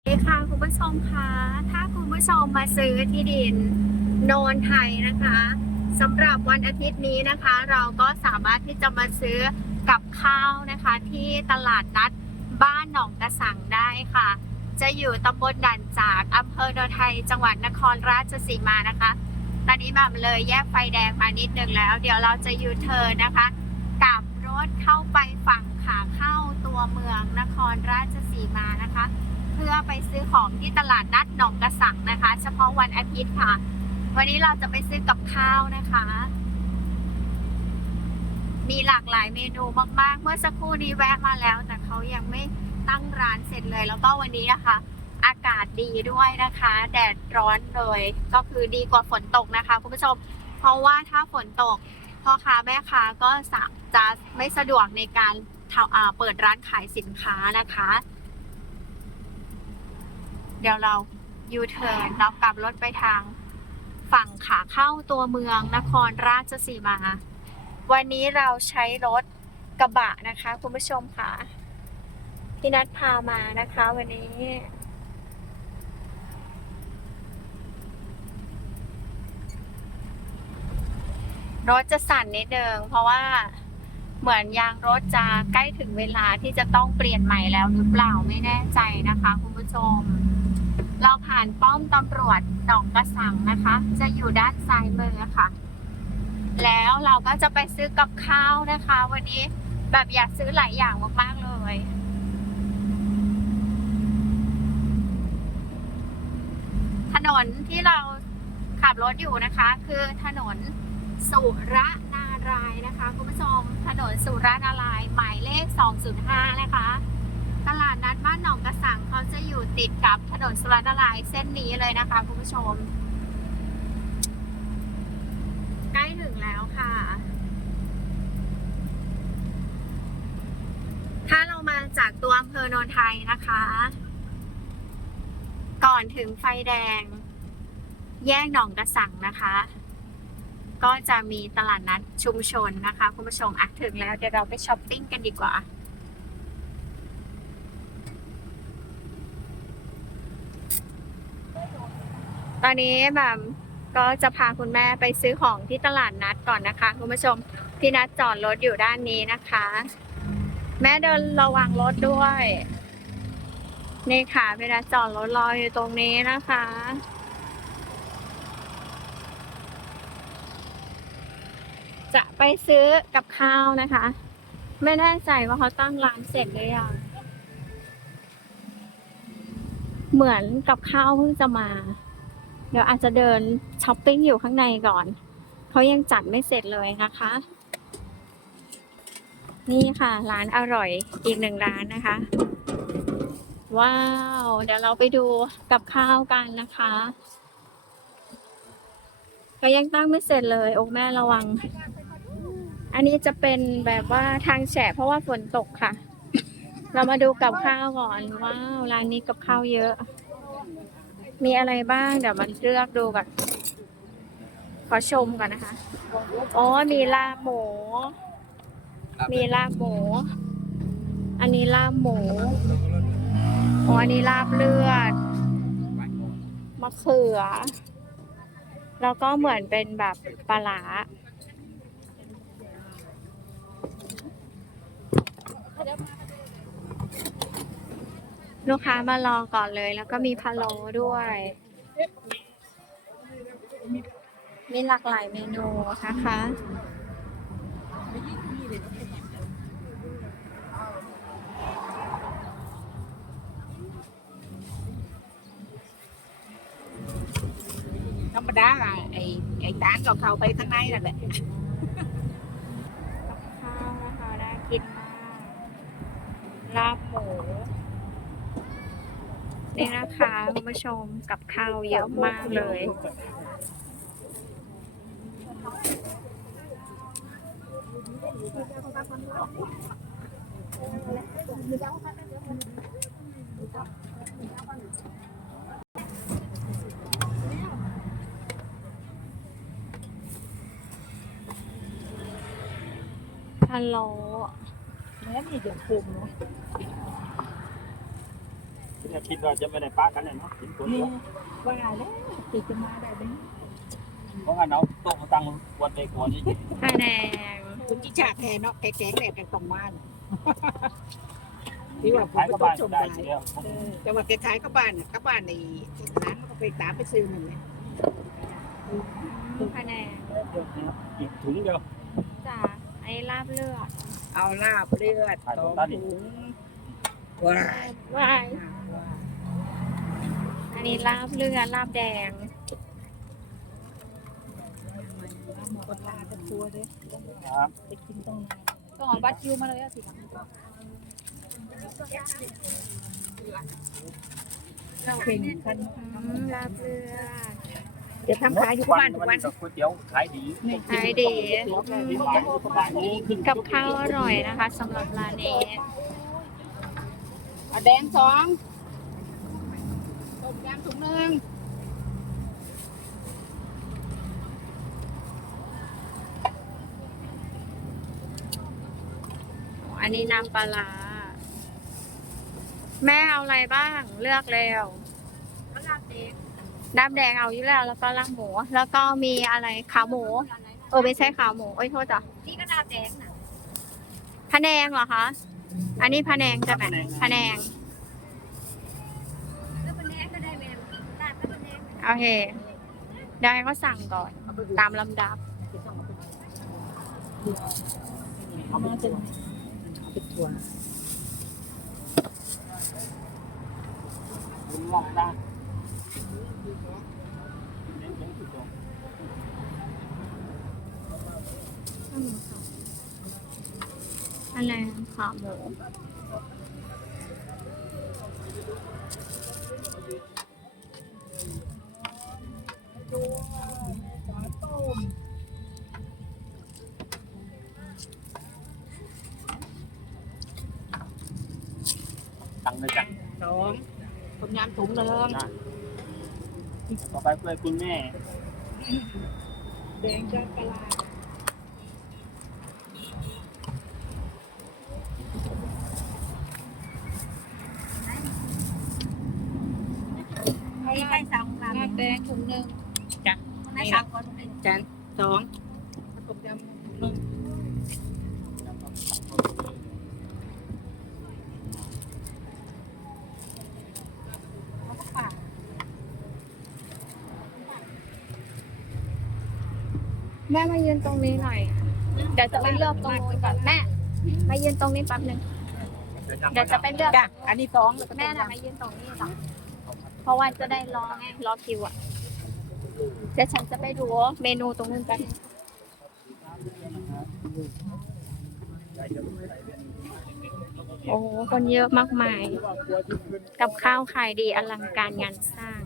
สวัสดีค่ะคุณผู้ชมคะถ้าคุณผู้ชมมาซื้อที่ดินโนนไทยนะคะสำหรับวันอาทิตย์นี้นะคะ เราก็สามารถที่จะมาซื้อกับข้าวนะคะ ที่ตลาดนัดบ้านหนองกระสังได้ค่ะ จะอยู่ตำบลด่านจากอำเภอโนนไทย จังหวัดนครราชสีมานะคะ ตอนนี้แบบเลยแยกไฟแดงมานิดนึงแล้ว เดี๋ยวเราจะยูเทิร์นนะคะกลับรถเข้าไปฝั่งขาเข้าตัวเมืองนครราชสีมานะคะ พื่อไปซื้อของที่ตลาดนัดหนองกระสังนะคะ เฉพาะวันอาทิตย์ค่ะ วันนี้เราจะไปซื้อกับข้าวนะคะ มีหลากหลายเมนูมากๆ เมื่อสักครู่นี้แวะมาแล้ว แต่เขายังไม่ตั้งร้านเสร็จเลย แล้วก็วันนี้นะคะ อากาศดีด้วยนะคะ แดดร้อนเลย ก็คือดีกว่าฝนตกนะคะคุณผู้ชม เพราะว่าถ้าฝนตกพ่อค้าแม่ค้าก็จะไม่สะดวกในการทำอ่าเปิดร้านขายสินค้านะคะ เดี๋ยวเรายูเทิร์นเรากลับรถไปทาง ฝั่งขาเข้าตัวเมืองนครราชสีมา วันนี้เราใช้รถกระบะนะคะ คุณผู้ชมค่ะพี่นัดพามานะคะ วันนี้ รถจะสั่นนิดนึงเพราะว่าเหมือนยางรถจะใกล้ถึงเวลาที่จะต้องเปลี่ยนใหม่แล้วหรือเปล่าไม่แน่ใจนะคะ คุณผู้ชม เราผ่านป้อมตำรวจหนองกระสังนะคะ จะอยู่ด้านซ้ายมือค่ะ แล้วเราก็จะไปซื้อกับข้าวนะคะ วันนี้แบบอยากซื้อหลายอย่างมากๆเลย ถนนที่เราขับรถอยู่นะคะ คือถนนสุรนารายนะคะ คุณผู้ชมถนนสุรนารายหมายเลข 205 นะคะ ตลาดนัดบ้านหนองกระสังเขาจะอยู่ติดกับถนนสุรนารายเส้นนี้เลยนะคะคุณผู้ชม ใกล้ถึงแล้วค่ะ ถ้าเรามาจากตัวอำเภอโนนไทยนะคะ ก่อนถึงไฟแดง แยกหนองกระสังนะคะ ก็จะมีตลาดนัดชุมชนนะคะคุณผู้ชมอะถึงแล้วเดี๋ยวเราไปช้อปปิ้งกันดีกว่า ตอนนี้แบบก็จะพาคุณแม่ไปซื้อของที่ตลาดนัดก่อนนะคะ คุณผู้ชมพี่นัดจอดรถอยู่ด้านนี้นะคะ แม่เดินระวังรถด้วย นี่ค่ะพี่นัดจอดรถรออยู่ตรงนี้นะคะ จะไปซื้อกับข้าวนะคะ ไม่แน่ใจว่าเขาตั้งร้านเสร็จหรือยังเหมือนกับข้าวเพิ่งจะมา เดี๋ยวอาจจะเดินช้อปปิ้งอยู่ข้างในก่อน เขายังจัดไม่เสร็จเลยนะคะ นี่ค่ะร้านอร่อยอีกหนึ่งร้านนะคะ ว้าว เดี๋ยวเราไปดูกับข้าวกันนะคะก็ยังตั้งไม่เสร็จเลยโอ้แม่ระวัง อันนี้จะเป็นแบบว่าทางแฉะเพราะว่าฝนตกค่ะ เรามาดูกับข้าวก่อน ว้าว ร้านนี้กับข้าวเยอะ มีอะไรบ้าง เดี๋ยวมันเลือกดูก่อน ขอชมก่อนนะคะ อ๋อ มีลาบหมู มีลาบหมู อันนี้ลาบหมู อ๋อ อันนี้ลาบเลือด มะเขือ แล้วก็เหมือนเป็นแบบปลาร้า ลูกค้ามารอก่อนเลย แล้วก็มีพะโล้ด้วย มีหลากหลายเมนูนะคะ ธรรมดาอะไอ้ไอ้ตานกับเขาไปข้างในนั่นแหละข้าวนะคะน่ากินมากลาบหมู นี่นะคะคุณผู้ชมกับข้าวเยอะมากเลย พะโล้แม่มีเดือดปรุงเนาะ เนี่ยคิดว่าจะไม่ได้ป้ากันเลยเนาะเห็นคนเดียวว่าแล้วติดจะมาได้ไหมเพราะงั้นเอาโต๊ะตั้งวันในก่อนนี่พะแนงคุณจิชาแทนเนาะแกงแหลกกันตรงบ้านที่ว่าผมขายก็ก็ต้อบ้างนชมได้ได้ทีเดียวเออแต่ว่าแกขายก็บ้านน่ะก็บ้านในร้านมันก็ไปตามไปซื้อมันเนี่ยพะแนงอีกถุงเดียวจ้ะไอ้ลาบเลือด เอาลาบเลือดขายสตอรงงนั้นดิถุงว้ายว้าย อันนี้ลาบเลือดลาบแดงคนลากันตัวเลยครับไปกินตรงไหนก็เอาบัตรยูมาเลยอะสิเข่งกันอืมลาบเลือดเดี๋ยวทำขายอยู่บ้านทุกวันก๋วยเตี๋ยวขายดีขายดีที่บ้านก็บ้านนี้ขึ้นกับข้าวอร่อยนะคะสำหรับร้านนี้เอาแดงสอง ต้มยำถุงหนึ่งอันนี้น้ำปลาร้าแม่เอาอะไรบ้างเลือกเร็วน้ำแดงเอาอยู่แล้ว แล้วก็ลาบหมู แล้วก็มีอะไรขาหมู เออไม่ใช่ขาหมูเอ้ยโทษจ้ะนี่ก็ดาวแดงนะพะแนงเหรอคะ อันนี้พะแนงใช่ไหมพะแนง โอเคเดี๋ยวให้เขาสั่งก่อน ตามลำดับเอามาจะเอาไปถั่วคุณมองได้พะแนขาหมู ตังเลยจังสองต้มยำถุงหนึ่งนะต่อไปเพื่อนคุณแม่ แดงจะกะลา นี่ใกล้สามลา ลาบแดงถุงหนึ่ง ในสามคน จานสอง ต้มยำถุงหนึ่งแม่มายืนตรงนี้หน่อย เดี๋ยวจะไปเลือกตรงนู้นก่อนแม่ มายืนตรงนี้แป๊บหนึง เดี๋ยวจะไปเลือก จ้ะอันนี้สองแล้วก็แม่ต้มน่ะยำมายืนตรงนี้จ้ะเพราะว่าจะได้รอไงรอคิวอะเดี๋ยวฉันจะไปดูเมนูตรงนู้นกันง โอ้คนเยอะมากมาย กับข้าวขายดีอลังการงานสร้าง